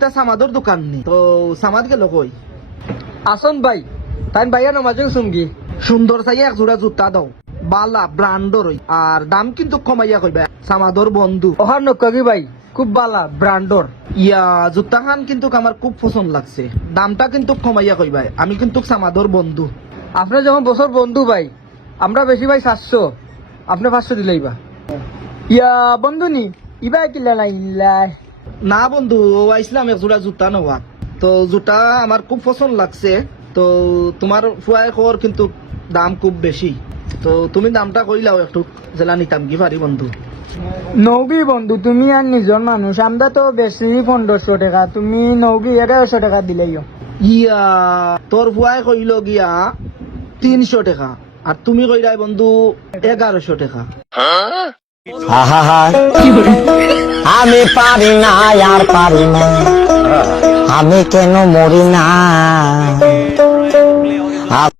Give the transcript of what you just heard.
এটা সামাদর দোকান নি তো সামাদ গেল কই আসন ভাই তাই ভাইয়া নমাজে সুমগি সুন্দর চাইয়া এক জোড়া জুতা দাও বালা ব্র্যান্ডর আর দাম কিন্তু কমাইয়া কইবা সামাদর বন্ধু ওহার নকি ভাই খুব বালা ব্র্যান্ডর ইয়া জুতা খান কিন্তু আমার খুব পছন্দ লাগছে দামটা কিন্তু কমাইয়া কইবা আমি কিন্তু সামাদর বন্ধু আপনার যখন বছর বন্ধু ভাই আমরা বেশি ভাই 700 আপনি 500 দিলেইবা ইয়া বন্ধু নি ইবা কিলা নাই না বন্ধু আইসলাম এক জোড়া জুতা নেওয়া তো জুতা আমার খুব পছন্দ লাগছে তো তোমার ফুয়াই খবর কিন্তু দাম খুব বেশি তো তুমি দামটা কইলাও একটু জেলা নিতাম কি পারি বন্ধু নৌগি বন্ধু তুমি আর নিজন মানুষ আমরা তো বেশি 1500 টাকা তুমি নৌগি 1100 টাকা দিলেইও ইয়া তোর ফুয়াই কইল গিয়া 300 টাকা আর তুমি কইলাই বন্ধু 1100 টাকা আমি পারি না আর পারি না আমি কেন মরি না